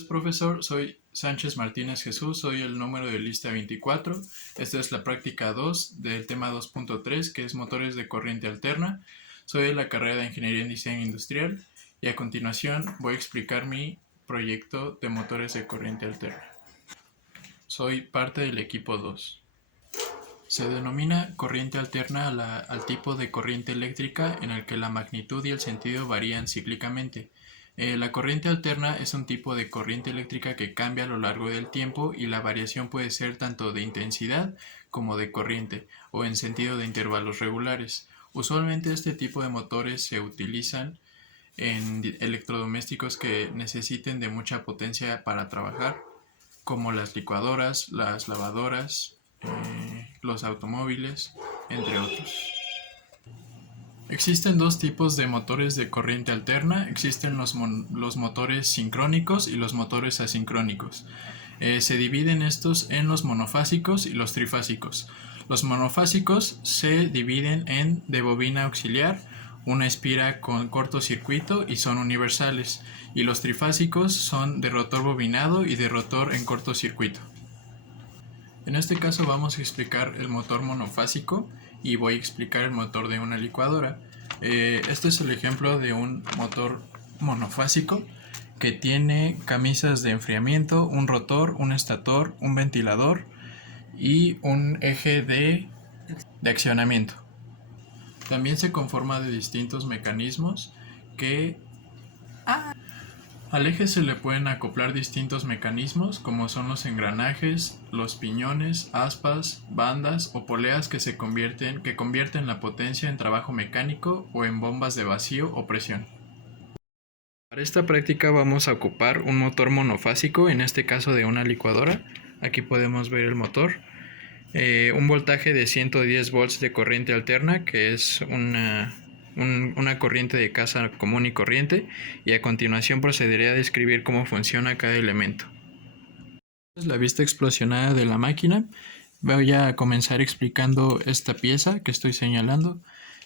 Pues profesor, soy Sánchez Martínez Jesús, soy el número de lista 24. Esta es la práctica 2 del tema 2.3, que es motores de corriente alterna. Soy de la carrera de Ingeniería en Diseño Industrial y a continuación voy a explicar mi proyecto de motores de corriente alterna. Soy parte del equipo 2. Se denomina corriente alterna al tipo de corriente eléctrica en el que la magnitud y el sentido varían cíclicamente. La corriente alterna es un tipo de corriente eléctrica que cambia a lo largo del tiempo y la variación puede ser tanto de intensidad como de corriente o en sentido de intervalos regulares. Usualmente este tipo de motores se utilizan en electrodomésticos que necesiten de mucha potencia para trabajar, como las licuadoras, las lavadoras, los automóviles, entre otros. Existen dos tipos de motores de corriente alterna. Existen los motores sincrónicos y los motores asincrónicos. Se dividen estos en los monofásicos y los trifásicos. Los monofásicos se dividen en de bobina auxiliar, una espira con cortocircuito y son universales. Y los trifásicos son de rotor bobinado y de rotor en cortocircuito. En este caso vamos a explicar el motor monofásico y voy a explicar el motor de una licuadora. Este es el ejemplo de un motor monofásico que tiene camisas de enfriamiento, un rotor, un estator, un ventilador y un eje de accionamiento. También se conforma de distintos mecanismos que al eje se le pueden acoplar distintos mecanismos como son los engranajes, los piñones, aspas, bandas o poleas que convierten la potencia en trabajo mecánico o en bombas de vacío o presión. Para esta práctica vamos a ocupar un motor monofásico, en este caso de una licuadora. Aquí podemos ver el motor. Un voltaje de 110 volts de corriente alterna, que es una corriente de casa común y corriente, y a continuación procederé a describir cómo funciona cada elemento. Es la vista explosionada de la máquina. Voy a comenzar explicando esta pieza que estoy señalando.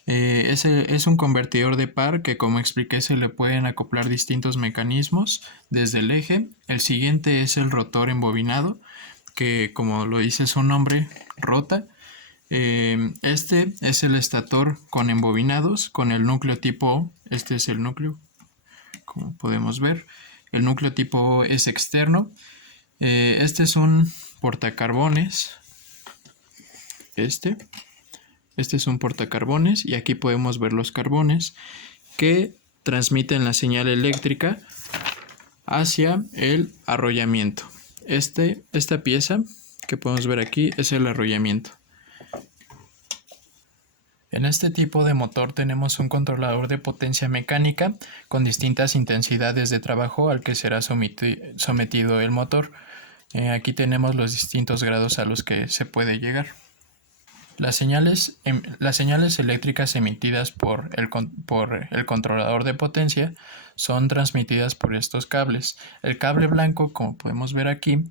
Es un convertidor de par que, como expliqué, se le pueden acoplar distintos mecanismos desde el eje. El siguiente es el rotor embobinado, que, como lo dice su nombre, rota. Este es el estator con embobinados, con el núcleo tipo O. Este es el núcleo, como podemos ver. El núcleo tipo O es externo. Este es un portacarbones. Este es un portacarbones y aquí podemos ver los carbones que transmiten la señal eléctrica hacia el arrollamiento. Esta pieza que podemos ver aquí es el arrollamiento. En este tipo de motor tenemos un controlador de potencia mecánica con distintas intensidades de trabajo al que será sometido el motor. Aquí tenemos los distintos grados a los que se puede llegar. Las señales eléctricas emitidas por el controlador de potencia son transmitidas por estos cables. El cable blanco, como podemos ver aquí,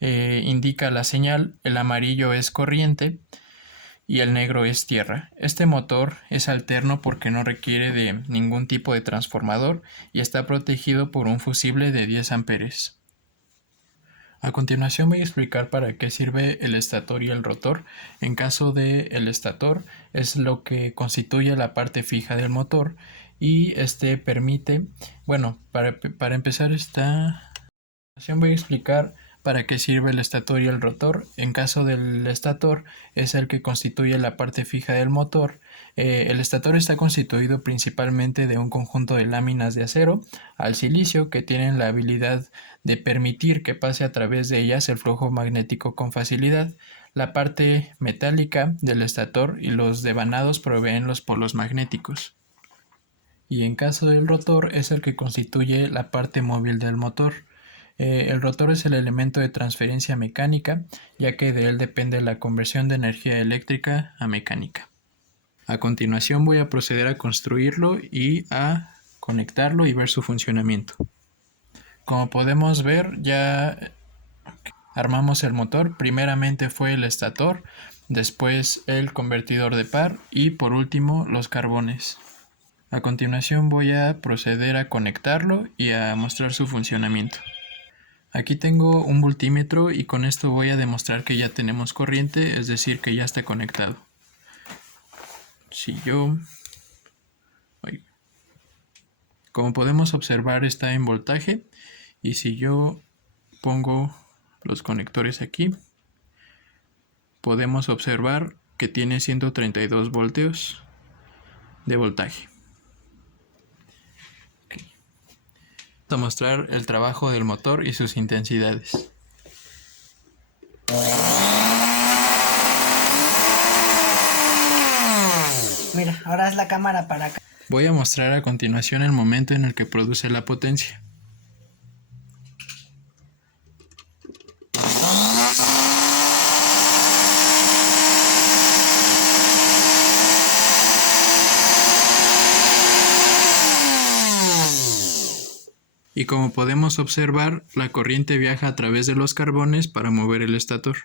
indica la señal, el amarillo es corriente y el negro es tierra. Este motor es alterno porque no requiere de ningún tipo de transformador y está protegido por un fusible de 10 amperes. A continuación voy a explicar para qué sirve el estator y el rotor. En caso de el estator es lo que constituye la parte fija del motor y permite, para empezar voy a explicar para qué sirve el estator y el rotor. En caso del estator es el que constituye la parte fija del motor. El estator está constituido principalmente de un conjunto de láminas de acero al silicio que tienen la habilidad de permitir que pase a través de ellas el flujo magnético con facilidad. La parte metálica del estator y los devanados proveen los polos magnéticos. Y en caso del rotor es el que constituye la parte móvil del motor. El rotor es el elemento de transferencia mecánica, ya que de él depende la conversión de energía eléctrica a mecánica. A continuación voy a proceder a construirlo y a conectarlo y ver su funcionamiento. Como podemos ver, ya armamos el motor. Primeramente fue el estator, después el convertidor de par y por último los carbones. A continuación voy a proceder a conectarlo y a mostrar su funcionamiento. Aquí tengo un voltímetro y con esto voy a demostrar que ya tenemos corriente, es decir, que ya está conectado. Si yo... Como podemos observar, está en voltaje, y si yo pongo los conectores aquí, podemos observar que tiene 132 voltios de voltaje. Vamos a mostrar el trabajo del motor y sus intensidades. Mira, ahora es la cámara para acá. Voy a mostrar a continuación el momento en el que produce la potencia. Y como podemos observar, la corriente viaja a través de los carbones para mover el estator.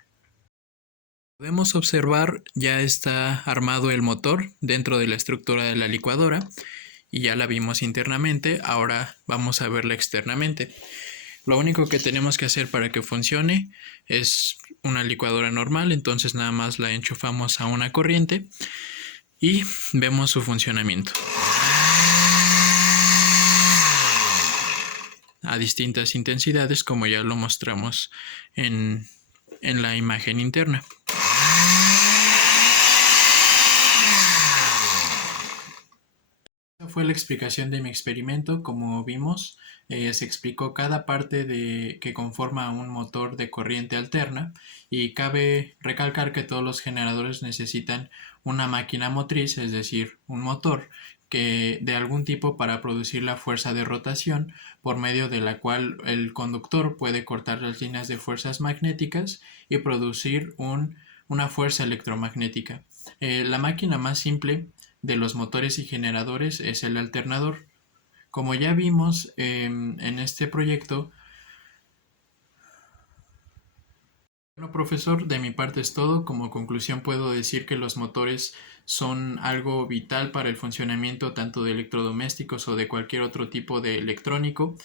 Podemos observar, ya está armado el motor dentro de la estructura de la licuadora y ya la vimos internamente, ahora vamos a verla externamente. Lo único que tenemos que hacer para que funcione es una licuadora normal, entonces nada más la enchufamos a una corriente y vemos su funcionamiento a distintas intensidades, como ya lo mostramos en la imagen interna. Esta fue la explicación de mi experimento. Como vimos, se explicó cada parte que conforma un motor de corriente alterna, y cabe recalcar que todos los generadores necesitan una máquina motriz, es decir, un motor de algún tipo para producir la fuerza de rotación, por medio de la cual el conductor puede cortar las líneas de fuerzas magnéticas y producir una fuerza electromagnética. La máquina más simple de los motores y generadores es el alternador. Como ya vimos en este proyecto. Bueno, profesor, de mi parte es todo. Como conclusión puedo decir que los motores son algo vital para el funcionamiento tanto de electrodomésticos o de cualquier otro tipo de electrónico.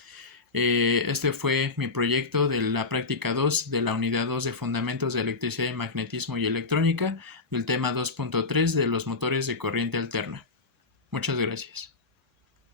Este fue mi proyecto de la práctica 2 de la unidad 2 de Fundamentos de Electricidad y Magnetismo y Electrónica, del tema 2.3 de los motores de corriente alterna. Muchas gracias.